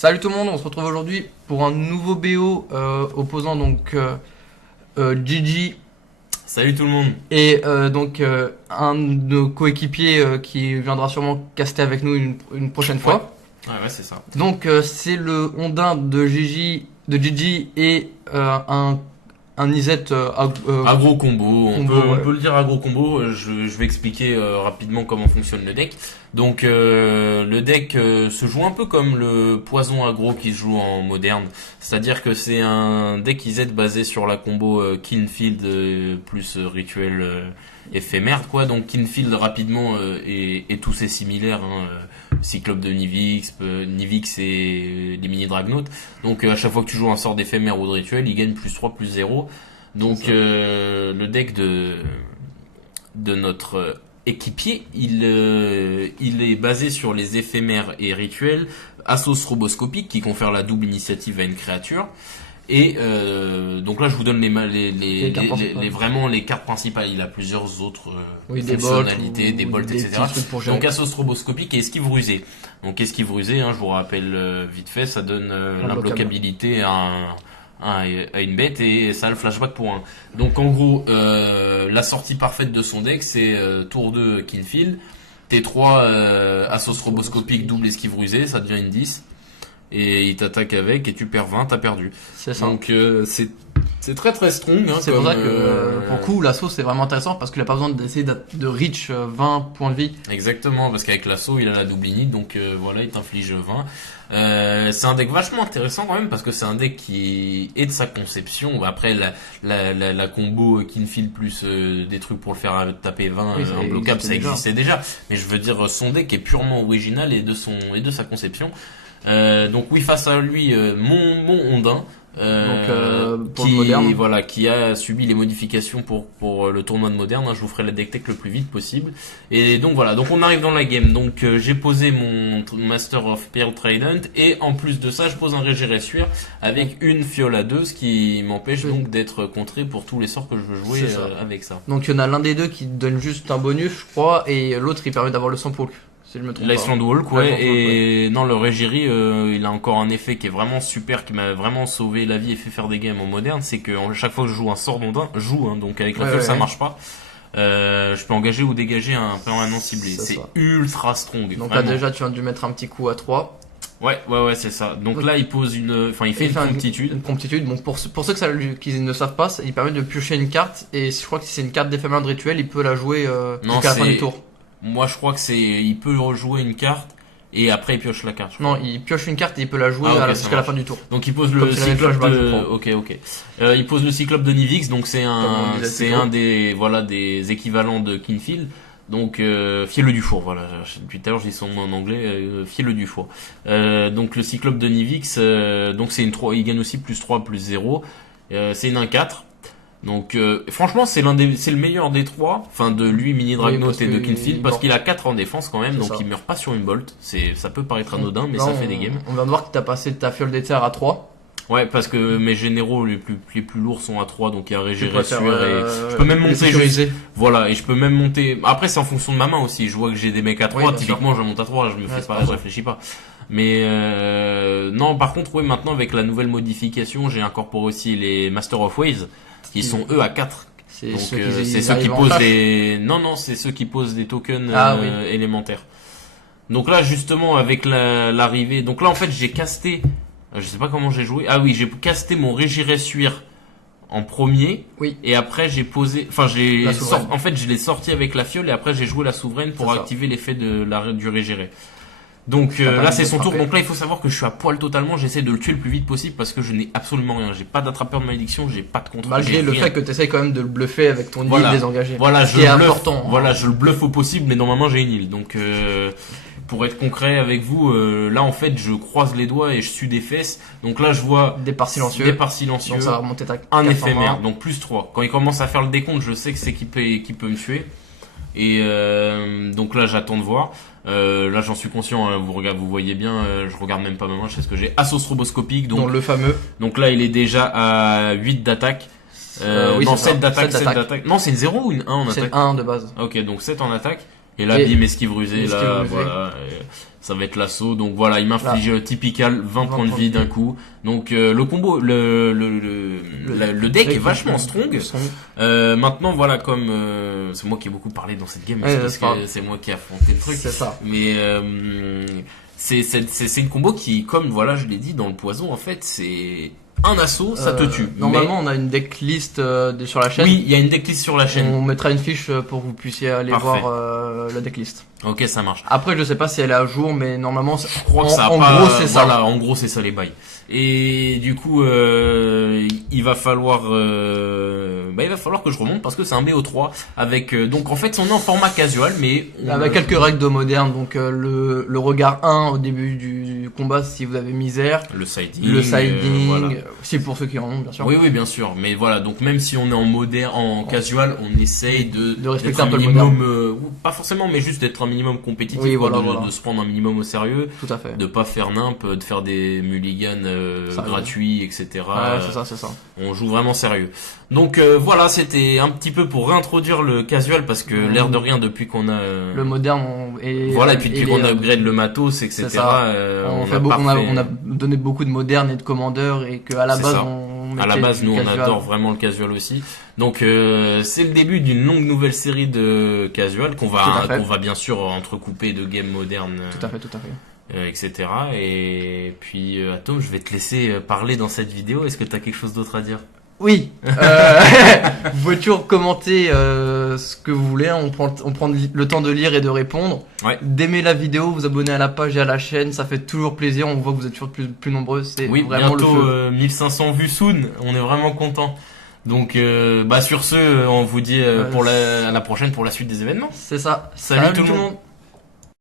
Salut tout le monde, on se retrouve aujourd'hui pour un nouveau BO opposant donc Gigi Salut tout le monde. et un de nos coéquipiers qui viendra sûrement caster avec nous une prochaine fois. Ouais, c'est ça. Donc c'est le Ondin de Gigi et un Izet Agro combo, on ouais. peut le dire agro combo. Je vais expliquer rapidement comment fonctionne le deck. Donc le deck se joue un peu comme le poison agro qui se joue en moderne. C'est-à-dire que c'est un deck IZ basé sur la combo Kinfield plus rituel éphémère quoi. Donc Kinfield rapidement et tous ses similaires, Cyclope de Nivix et les mini Dragnautes. Donc à chaque fois que tu joues un sort d'éphémère ou de rituel, il gagne plus 3 plus 0. Donc le deck de notre équipier, il est basé sur les éphémères et rituels, Assos Roboscopique qui confère la double initiative à une créature. Et donc là je vous donne vraiment les cartes principales. Il a plusieurs autres fonctionnalités, des bolts, etc. Donc Assos Roboscopique et esquive rusée. Donc esquive rusée, je vous rappelle vite fait, ça donne l'imbloquabilité à une bête et ça a le flashback pour 1. Donc en gros la sortie parfaite de son deck c'est tour 2 Kinfield, T3 Assos Roboscopique double esquive rusée, ça devient une 10. Et il t'attaque avec et tu perds 20, t'as perdu. C'est ça. Donc c'est très très strong. C'est pour ça que pour le coup l'assaut c'est vraiment intéressant parce qu'il a pas besoin d'essayer de reach 20 points de vie. Exactement, parce qu'avec l'assaut il a la double init, donc voilà, il t'inflige 20. C'est un deck vachement intéressant quand même parce que c'est un deck qui est de sa conception. Après la combo Kinfield plus des trucs pour le faire taper 20 imbloquable, ça existait déjà. Mais je veux dire son deck est purement original et de sa conception. Donc oui, face à lui mon Ondin qui a subi les modifications pour le tournoi de moderne. Je vous ferai la deck tech le plus vite possible. Et donc voilà, donc on arrive dans la game. Donc j'ai posé mon Master of Pearl Trident et en plus de ça je pose un Régéressuire avec une Fiola 2, ce qui m'empêche donc d'être contré pour tous les sorts que je veux jouer avec ça. Donc il y en a l'un des deux qui donne juste un bonus je crois et l'autre il permet d'avoir le Sampool. Si je me trompe l'Iceland Walk, ouais, et non, le Régéri, il a encore un effet qui est vraiment super, qui m'a vraiment sauvé la vie et fait faire des games en moderne, c'est que chaque fois que je joue un sort d'Ondin, donc avec la fiole ça marche pas, je peux engager ou dégager un permanent ciblé, c'est ultra strong. Donc là déjà tu viens de lui mettre un petit coup à 3. Ouais, c'est ça. Donc là, il fait une promptitude. Une promptitude. Bon, pour ceux qui ne savent pas, il permet de piocher une carte, et je crois que si c'est une carte d'éphémère de rituel, il peut la jouer jusqu'à la fin du tour. Moi, je crois que il peut rejouer une carte et après il pioche la carte. Non, il pioche une carte et il peut la jouer jusqu'à la fin du tour. Donc il pose le cyclope il pose le cyclope de Nivix, donc c'est un des équivalents de Kinfield. Donc fiel du four, voilà. Depuis tout à l'heure, j'ai son mot en anglais, fiel du four. Donc le cyclope de Nivix, donc c'est une 3, il gagne aussi plus 3 plus 0. C'est une 1/4. Donc franchement c'est le meilleur des trois, enfin de lui, mini Dragnaut et de Kinfield, parce qu'il a 4 en défense quand même, donc il meurt pas sur une bolt. Ça peut paraître anodin mais ça fait des games. On vient de voir que t'as passé ta fiole d'éther à 3. Ouais, parce que mes généraux les plus lourds sont à 3, donc il y a Régéressuire et je peux même monter et je peux même monter. Après c'est en fonction de ma main aussi, je vois que j'ai des mecs à 3, typiquement je monte à 3, je réfléchis pas. Mais non, par contre maintenant avec la nouvelle modification, j'ai incorporé aussi les Master of Waves qui sont eux à 4. Donc c'est ceux qui posent c'est ceux qui posent des tokens élémentaires. Donc là justement avec l'arrivée, donc là en fait j'ai casté, je sais pas comment j'ai joué. Ah oui, j'ai casté mon Régéressuire en premier. Oui. Et après j'ai posé, en fait je l'ai sorti avec la fiole et après j'ai joué la souveraine pour activer l'effet du Régéré. Donc là c'est son tour, donc là il faut savoir que je suis à poil totalement, j'essaie de le tuer le plus vite possible parce que je n'ai absolument rien, j'ai pas d'attrapeur de malédiction, j'ai pas de contrôle. Malgré le fait que tu essayes quand même de le bluffer avec ton île désengagé. Voilà, je le bluffe au possible, mais dans ma main j'ai une île, donc pour être concret avec vous, là en fait je croise les doigts et je suis des fesses, donc là je vois départ silencieux, donc ça va remonter un éphémère, donc plus 3. Quand il commence à faire le décompte, je sais que c'est qui peut me tuer. Et donc là j'attends de voir. Là j'en suis conscient, vous voyez bien, je regarde même pas ma main, je sais ce que j'ai. Assos Roboscopique, donc le fameux. Donc là il est déjà à 8 d'attaque. Non, 7 d'attaque. Non, c'est une 0 ou une 1 en attaque? C'est 1 de base. Ok, donc 7 en attaque. Et là, Et- bim, esquive rusée, esquive là, rusée. voilà. Ça va être l'assaut. Donc voilà, il m'inflige typical 20 points de vie d'un coup. Donc le combo, le deck est vachement strong. Maintenant voilà, comme c'est moi qui ai beaucoup parlé dans cette game, Ouais, parce c'est pas grave. que c'est moi qui ai affronté le truc. C'est ça. Mais c'est une combo qui, comme voilà, je l'ai dit dans le poison, en fait, c'est un assaut, ça te tue. Normalement, on a une decklist sur la Mais, chaîne. oui, il y a une decklist sur la chaîne. On mettra une fiche pour que vous puissiez aller Parfait. voir la decklist. Ok, ça marche. Après, je sais pas si elle est à jour, mais normalement, Je crois que ça a en pas, gros, c'est ça. voilà, en gros, c'est ça les bails. Et du coup, il va falloir que je remonte parce que c'est un BO3 avec donc en fait on est en format casual mais Avec quelques règles de moderne, donc le regard 1 au début du combat si vous avez misère, le siding, voilà. si pour ceux qui en ont bien sûr. Oui, bien sûr. Mais voilà, donc même si on est en moderne, en casual, on essaye De respecter d'être un peu le minimum, pas forcément, mais juste d'être un minimum compétitif, Oui, quoi, voilà. de se prendre un minimum au sérieux, Tout à fait. de pas faire nimp, de faire des mulligans Ça, gratuits, etc. Ouais, c'est ça. On joue vraiment sérieux. Donc voilà, c'était un petit peu pour réintroduire le casual parce que l'air de rien depuis qu'on a Le moderne voilà, et puis depuis qu'on upgrade le matos, etc. c'est ça. On a donné beaucoup de moderne et de commandeurs et que à la C'est base ça. on À la mettait base, du nous, on casual. adore vraiment le casual aussi. Donc, c'est le début d'une longue nouvelle série de casual qu'on Tout à fait. va bien sûr entrecouper de games modernes, Tout à fait. etc. Et puis, Atom, je vais te laisser parler dans cette vidéo. Est-ce que tu as quelque chose d'autre à dire? Oui. Vous pouvez toujours commenter ce que vous voulez. On prend le temps de lire et de répondre. Ouais. D'aimer la vidéo, vous abonner à la page et à la chaîne, ça fait toujours plaisir. On voit que vous êtes toujours plus nombreux. C'est Oui, vraiment bientôt le feu. 1500 vues soon. On est vraiment content. Donc, sur ce, on vous dit à la prochaine pour la suite des événements. C'est ça. Salut tout le monde.